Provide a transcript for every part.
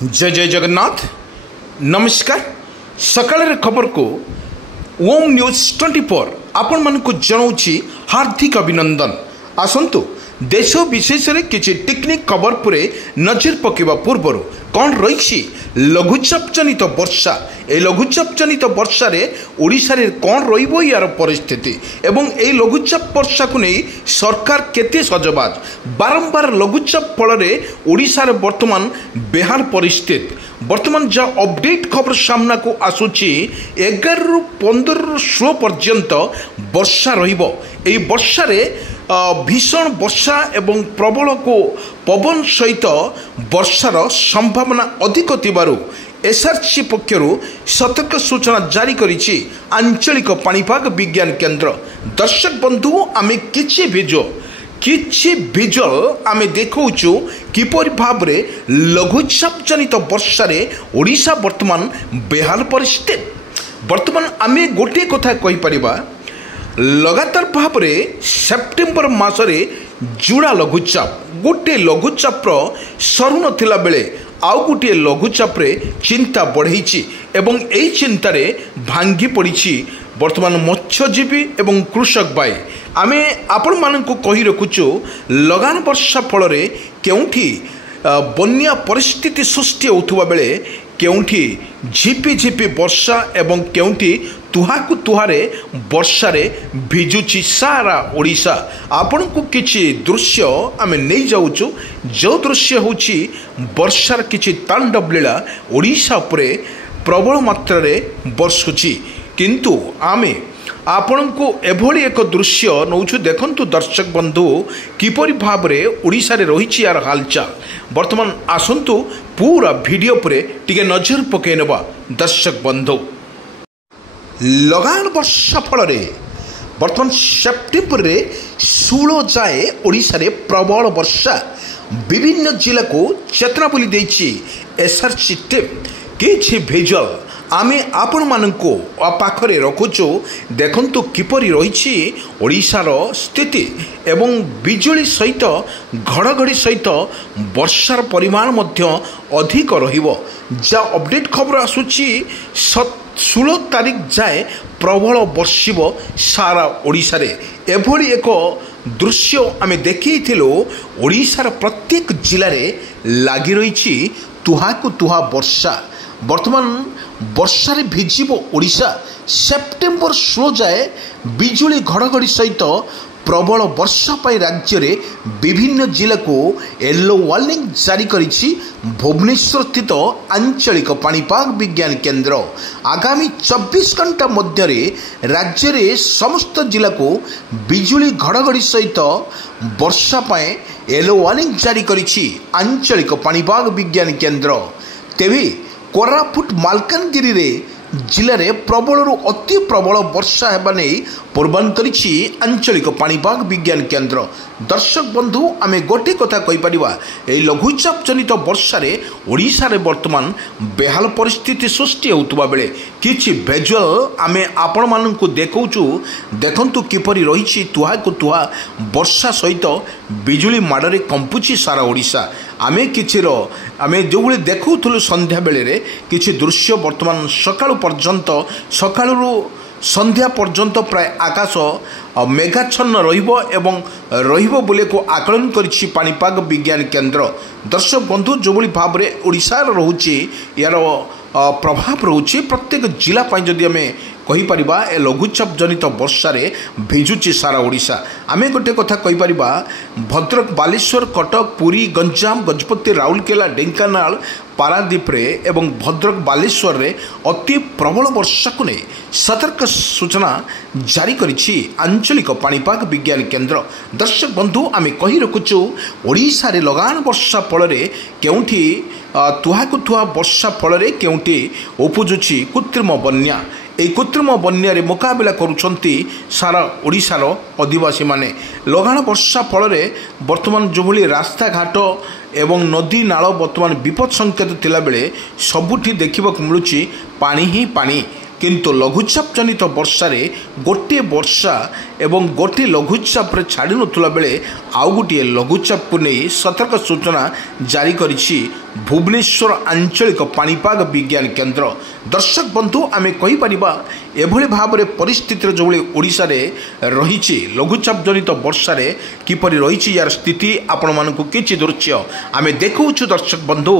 जय जय जगन्नाथ। नमस्कार। सकाळ खबर को ओम न्यूज 24 आपण मन को जनाऊँगी हार्दिक अभिनंदन। आसतु देश विशेष में किसी टेक्निक खबर पर नजर पकेवा पूर्व कौन रही लघुचाप जनित वर्षा ए लघुचाप जनित वर्षा ओडिशा रे कौन रहिबो यार परिस्थिति एवं ए लघुचाप वर्षा को नहीं सरकार केते सजबाज बारंबार लघुचाप फल ओडिशा रे वर्तमान बेहाल परिस्थिति वर्तमान जहाँ अपडेट खबर सामना को आसूची 11 रु 15 रु 16 पर्यंत वर्षा रहिबो। ए वर्षा रे भीषण वर्षा एवं प्रबल को पवन सहित वर्षार संभावना अधिक थिबारु एसआरसी पक्षरु सतर्क सूचना जारी करिछि आंचलिक पाणीपाग विज्ञान केन्द्र। दर्शक बंधु आमे किछि विजुअल आमे देखौछु किपरि भाव रे लघुचाप जनित वर्षा रे ओडिशा वर्तमान बेहाल परिस्थिति। वर्तमान आमे गोटे कथा कहि परिबा लगातार भाव में सेप्टेम्बर मासरे जुड़ा लघुचाप गोटे लघुचाप सरू नथिला बेले आउ गोटे लघुचाप चिंता बढ़ई एवं यही चिंतार भांगी पड़ी वर्तमान मत्स्यजीवी एवं कृषक भाई आमे आपण मानक कही रखुचु लगान वर्षा फल केउठी बन्या परिस्थिति सृष्टि होथुवा बेले केउठी झिपी झिपी वर्षा एवं केउठी तुहाकु तुहारे वर्षा रे भिजुची सारा ओडिशा। आपण को किछि दृश्य आमे नहीं जाउछु जो दृश्य होछि वर्षार किछि तांडव लीला ओडिशा उपरे प्रबल मात्रा रे वर्षुची किंतु आमे आपण को एभली एक दृश्य नौछु देखंतु दर्शक बंधु किपरि भाव रे ओडिशा रे रहिछि यार हालचाल। वर्तमान आसंतु पूरा वीडियो परे टिके नजर पकेनबा दर्शक बंधु। लगान वर्षा फल बर्तमान सेप्टेम्बर रे 16 जाए ओडिशा रे प्रबल वर्षा विभिन्न जिला को चेतना बोली देछि एसआरसी टीम। किछि भिजुअल आमे आपण मानको पाखरे रखुचु देखंतु किपरि रहिछि ओडिशार स्थिति एवं बिजुली सहित घड़घड़ी सहित वर्षार परिमाण मध्य अधिक रहिबो। जा अपडेट खबर आसुछि 16 तारीख जाए प्रबल वर्षिब सारा ओडिशा रे। एभली एक दृश्य आमे देखिथिलु ओडिशार प्रत्येक जिले में लागि रहिछि तुहाकु तुहा वर्षा। वर्तमान वर्षा रे भिजिबो ओडिशा। सेप्टेम्बर 16 जाए बिजुली घड़घड़ी सहित प्रबल वर्षा पाई राज्य रे विभिन्न जिला को येलो वार्निंग जारी करिछि भुवनेश्वर स्थित आंचलिक पाणीपाग विज्ञान केन्द्र। आगामी 24 घंटा मध्य राज्य रे समस्त जिला को बिजुली घड़घड़ी सहित वर्षा पाए येलो वार्निंग जारी करिछि आंचलिक पाणीपाग विज्ञान केन्द्र। तेबे कोरापुट मालकानगिरी रे जिले में प्रबल रु अति प्रबल वर्षा हेबा नै पूर्वानुमान करिछि आंचलिक पाणीपाग विज्ञान केन्द्र। दर्शक बंधु आमे गोटे कथा कहि परिबा ए लघुचाप जनित वर्षा रे ओडिशा रे वर्तमान बेहाल परिस्थिति सृष्टि होतुबा बेले किछि विजुअल आमे आपण मानकु देखौछु देखंतु किपरि रहिछि तुहाकु तुहा वर्षा सहित बिजुली माडरे कंपुछि सारा ओडिशा। आमे किछिर आमे जो देखुथुलु संध्या बेले रे किछि दृश्य वर्तमान सकाळ पर्यंत सकाळरू संध्या पर्यंत प्राय आकाश मेघाच्छन्न रहिबो एवं रहिबो बोले को आकलन करिछि पाणीपाग विज्ञान केन्द्र। दर्शक बंधु जो भाव रे ओडिशा रहुछि यार प्रभाव रहुछि प्रत्येक जिला पई जदि आमे कहि परिबा ए लघुचाप जनित वर्षा रे भिजुछि सारा ओडिशा। आमे गोटे कथा कहि परिबा भद्रक बालेश्वर कटक पुरी गंजाम गजपति राउरकेला ढेंकानाल पारादीप रे एवं भद्रक बालेश्वर रे अति प्रबल वर्षा को नहीं सतर्क सूचना जारी करिछि आंचलिक पाणीपाग विज्ञान केन्द्र। दर्शक बंधु आमे कहि रखुछु ओडिशा रे लगान वर्षा फल केउठी तुहाकु तुहा वर्षा फल केउठी उपजुछि कृत्रिम बन्या। এই কৃত্রিম বন্যার মোকাবিলা করুছন্তি সারা ওড়িশার আদিবাসী মানে। লগাণ বর্ষা ফলরে বর্তমান যেভাবে রাস্তাঘাট এবং নদী নাল বর্তমান বিপদ সংকেত थिला बेले सबुठी देखा मिलूँ पानी ही पानी किंतु लघुचाप जनित वर्षा गोटे वर्षा एवं गोटे लघुचाप छाड़ी नथुला बेले आउ गोटे लघुचाप को नहीं सतर्क सूचना जारी करिछि भुवनेश्वर आंचलिक पाणीपाग विज्ञान केन्द्र। दर्शक बंधु आमे कहि परिबा एभली भाबरे परिस्थिति जो ओडिशा रे रहिछि लघुचाप जनित वर्षा रे किपरि रहिछि यार स्थिति आपण मानकु किछि दृश्य आमे देखौछु। दर्शक बंधु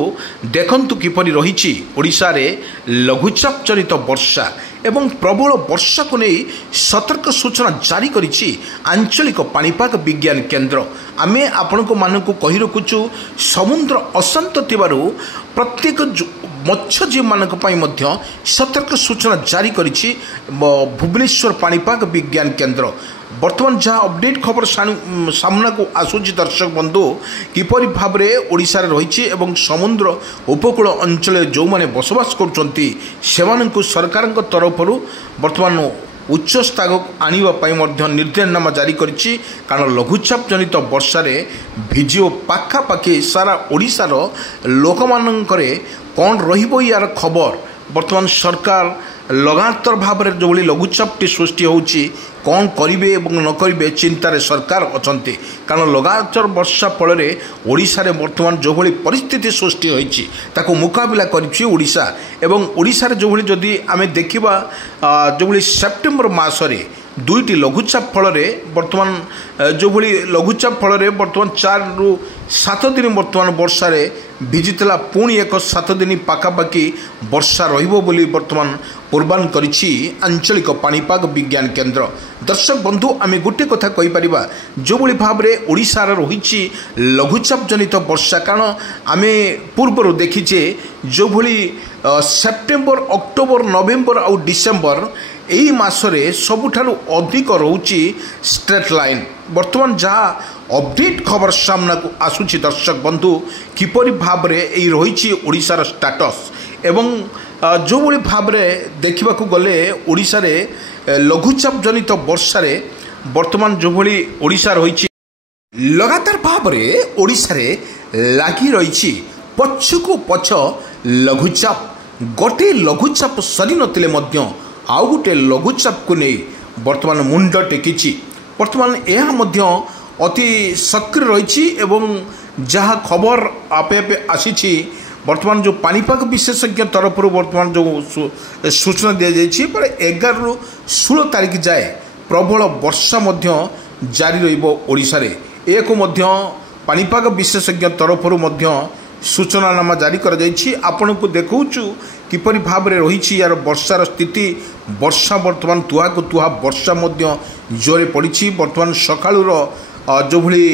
देखंतु किपरि रहिछि ओडिशा रे लघुचाप जनित वर्षा एवं प्रबल वर्षा को नहीं सतर्क सूचना जारी करिछि आंचलिक पाणीपाग विज्ञान केन्द्र। आमे आपनको मानकु कहि रखुछु समुद्र अशांत थिबारु प्रत्येक मत्स्यजीवी मानक पई मध्य सतर्क सूचना जारी करिछि भुवनेश्वर पाणीपाग विज्ञान केन्द्र। बर्तमान जहाँ अपडेट खबर सामना को आसूची दर्शक बंधु किपरि भाबरे ओडिशा रे रहिछि एवं समुद्र उपकूल अंचल जो माने बसवास करुछंती सेमानकु सरकारक तरफरु बर्तमान उच्च स्थान आनिबा पई मध्य निर्देशनामा जारी करिछि। कारण लघुचाप जनित वर्षा रे भिजिओ पाखा पाखी सारा ओडिशा रो लोक मानकरे कौन रहिबो यार खबर बर्तमान सरकार लगातार भाव में जो लघुचापटी सृष्टि होउछि कौन करिवे एवं न करिवे चिंतार सरकार अछंती। कारण लगातार वर्षा फल ओडिशा रे वर्तमान जो भली परिस्थिति सृष्टि होइछि ताको मुकाबला करिछि ओडिशा एवं ओडिशा रे जो भली जदि आमे देखिबा जो भली सेप्टेम्बर मासरे दुईटी लघुचाप फल बर्तमान जो भली लघुचाप फल बर्तमान 4 रु 7 दिन बर्तमान वर्षा रे भिजितला पुणी एक 7 दिन पाखापाखि वर्षा रहिबो बोली बर्तमान पूर्वान करिछि आंचलिक पाणीपाग विज्ञान केन्द्र। दर्शक बंधु आमे गोटे कथा कहि परिबा जो भली भाव रे ओडिशा रे रहिछि लघुचाप जनित वर्षा। कारण आमे पूर्वरु देखिछे जो भली सेप्टेम्बर अक्टोबर नवेम्बर और डिसेम्बर यही मासरे सबुठारु अधिक रोची स्ट्रेट लाइन। बर्तमान जहाँ अपडेट खबर सामना को आसूची दर्शक बंधु किपरि भाबरे एई रहिछि ओडिशार स्टेटस एवं जो भली भाबरे देखिबाकू गले ओडिशा रे लघुचाप जनित वर्षा रे बर्तमान जो भली ओडिशा रहिछि लगातार भाबरे ओडिशा रे लागि रहिछि पछकु पछ लघुचाप। गोटे लघुचाप सरी नथिले मध्य आउ गोटे लघुचाप को नहीं बर्तमान मुंड टेकिछि। बर्तमान यह मध्य अति सक्रिय रही एवं जहाँ खबर आपे आपे आसी बर्तमान जो पाणीपाग विशेषज्ञ तरफ बर्तमान जो सूचना दी जाइए 11 रु 16 तारीख जाए प्रबल वर्षा मध्य जारी रहिबो ओडिशा रे। एक मध्य पाणीपाग विशेषज्ञ तरफ सूचनानामा जारी कर जाइछि। आपण को देखौछु किपरि भाव में रही यार वर्षार स्थिति। वर्षा बर्तमान तुहा को तुहा वर्षा मध्य जोरे पड़ी। बर्तमान सकाळुर जो भली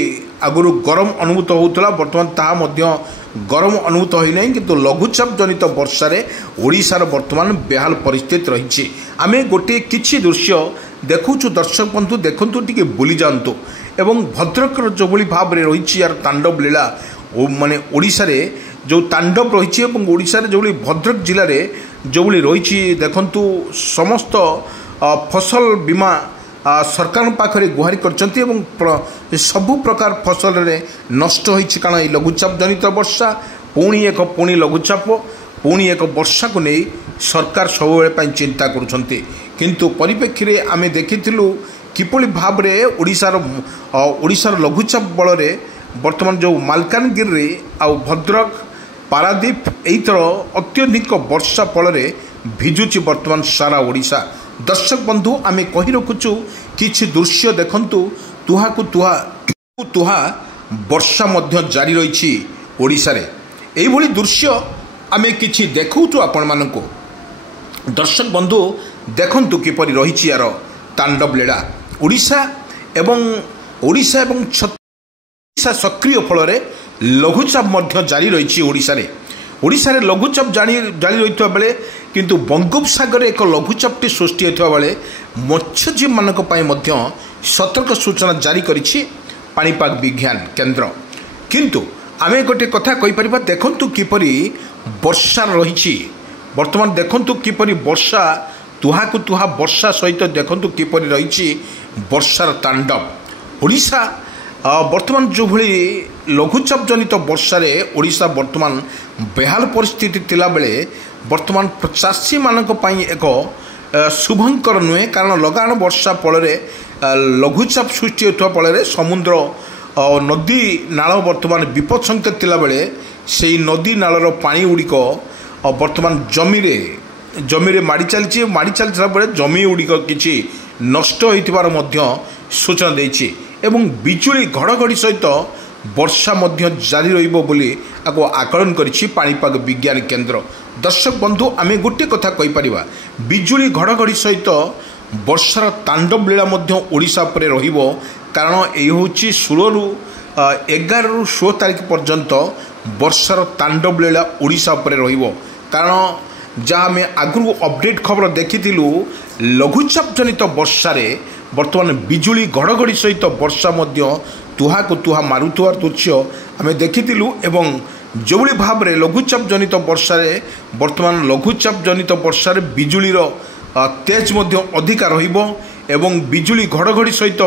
आगुरु गरम अनुभूत होउतला बर्तमान ताहा मध्य गरम अनुभूत होई नै किंतु लघुचाप जनित वर्षा रे ओडिशार बर्तमान बेहाल परिस्थिति रही। आमे गोटे किछि दृश्य देखौछु दर्शक बंधु देखंतु टिके बुली जांतु एवं भद्रक जो भली भाव में रही यार तांडव लीला माने ओडिशा रे जो तांडव रही ओडिशा रे जो भद्रक जिले में जो रही देखंतु समस्त फसल बीमा सरकार पाखरे गुहारी करचंती एवं सबु प्रकार फसल रे नष्ट होइछि। कारण ये लघुचाप जनित वर्षा पुणी लघुचाप पुणी एक वर्षा को नहीं सरकार सब बेले चिंता करुछंती। किंतु परिप्रेक्षी रे आमे देखिथिलु किपरि भाव रे ओडिशार लघुचाप बल रे बर्तमान जो मालकानगिरी आउ भद्रक पारादीप एथर अत्यधिक वर्षा फल भिजुची बर्तमान सारा ओडिशा। दर्शक बंधु आमे कहि रखुछु किछि दृश्य देखंतु तुहा को तुहा वर्षा मध्य जारी रही ओडिशा रे। एई भली दृश्य आमे किछि देखौछु आपण मानको। दर्शक बंधु देखंतु किपरि रही यार तांडव लीला। ओडिशा एवं सक्रिय फल लघुचाप मध्य जारी रही ओडिशा रे लघुचाप जारी रही बेले किंतु बंगोपसागर एक लघुचापटी सृष्टि होता बेले मत्स्यजीवी मानक पई मध्य सतर्क सूचना जारी करिछि पाणीपाग विज्ञान केन्द्र। किंतु आमे गोटे कथा कहि परिबा देखंतु किपरि वर्षा रही बर्तमान देखंतु किपरि वर्षा तुहा को तुहा वर्षा सहित देखंतु किपरि रही वर्षार तांडव। ओडिशा बर्तमान जो भली लघुचाप जनित वर्षा रे ओडिशा बर्तमान बेहाल परिस्थिति थिला बेले बर्तमान चाषी मानक पई एक शुभंकर नुहे। कारण लगाण वर्षा फल लघुचाप सृष्टि होता फल समुद्र नदी नाल बर्तमान विपद संकेत थिला बेले से नदी नालर पानी गुड़िक बर्तमान जमी माड़ी चलता बेले जमी गुड़िक किसी नष्ट होइतिबार मध्य सूचना देछि एवं बिजुली घड़घड़ी सहित वर्षा मध्य जारी रहिबो बोली आको आकलन करिछि पाणीपाग विज्ञान केन्द्र। दर्शक बंधु आमे गोटे कथा कहि परिबा बिजुली घड़घड़ी सहित वर्षार तांडव लीला मध्य ओडिशा परे रहिबो कारण एही होछि 16 रु 11 रु 16 तारिख पर्यंत वर्षार तांडव लीला ओडिशा परे रहिबो कारण जहाँ आम आगु अपडेट खबर देखिलु लघुचाप जनित वर्षा बर्तमान बिजुली घड़घड़ी सहित वर्षा तुहा को तुहा मारुथुआर दृश्य आम देखिलु एवं जो भाव में लघुचाप जनित वर्षा बर्तमान लघुचाप जनित वर्षा बिजुलीर तेज अधिका एवं बिजुली घड़घड़ी सहित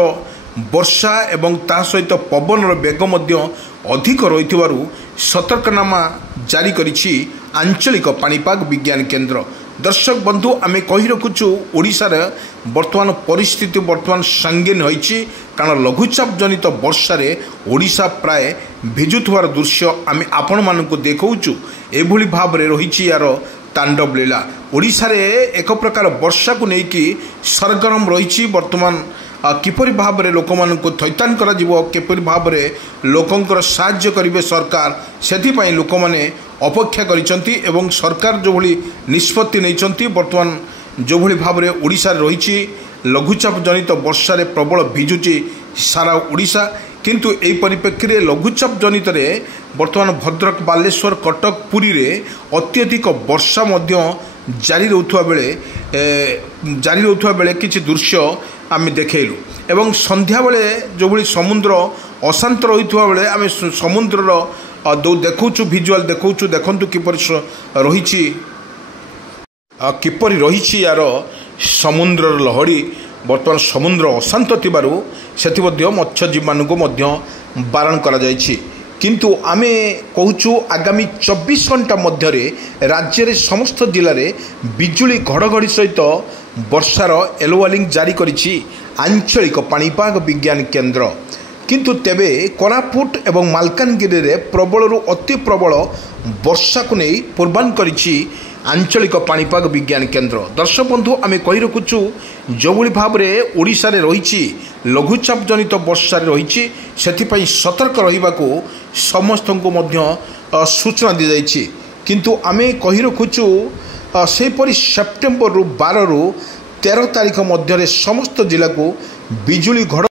वर्षा एवं ता सहित पवन बेग अधिक रही सतर्कनामा जारी करिछि आंचलिक पाणीपाग विज्ञान केन्द्र। दर्शक बंधु आमे कहि रखुछु ओडिशा रे वर्तमान परिस्थिति वर्तमान संगीन होइछि कारण लघुचाप जनित वर्षा रे ओडिशा प्राय भिजुथुवार दृश्य आमे आपण मानकु देखौछु एभली भाव रे रहिछि यार तांडव लीला। ओडिशा रे एक प्रकार वर्षा को नेकी सरगरम रहिछि वर्तमान किपरि भाव में लोक मानक थैतान करा जिवो किपरि भाव में लोकंकर साहाय्य करिवे सरकार सेथिपाई लोक माने अपेक्षा करिसंती एवं सरकार जो भली निष्पत्ति नैचंती वर्तमान जो भली भाव में ओडिशा रहिछि लघुचाप जनित वर्षा रे प्रबल भिजुची सारा ओडिशा किंतु एई परिप्रेक्षी रे लघुचाप जनित रे वर्तमान भद्रक बालेश्वर कटक पुरी रे अत्यधिक वर्षा मध्य जारी रहउथुवा बेले किछि दृश्य आम देखलु एवं संध्या बेले जो भली समुद्र अशांत रही बेले आम समुद्र देखु भिजुआल देखु देखु किपरि रही यार समुद्र लहड़ी बर्तमान समुद्र अशांत थिबारु सेथि मध्य मत्स्यजीवी मानकु मध्य बारण करा जायछि किंतु आमे कहूचु आगामी 24 घंटा मध्य राज्य रे समस्त जिले में बिजुली घड़घड़ी सहित वर्षार येलो वार्निंग जारी करिछि आंचलिक पाणीपाग विज्ञान केन्द्र किंतु तेबे कोरापुट एवं मालकानगिरी रे प्रबलरु अति प्रबल वर्षा को नहीं पूर्वानुमान करिछि आंचलिक पाणीपाग विज्ञान केन्द्र। दर्शक बंधु आमे कहि रखुछु जो भली भाव में ओडिशा रे रहिछि लघुचाप जनित वर्षा रहिछि सेथिपाई सतर्क रहिबाकू समस्तंको मध्य सूचना दी जाइछि किंतु आमे कहि रखुछु सेपरि सेप्टेम्बर 12 रु 13 तारिख मध्य समस्त जिला को बिजुली घड़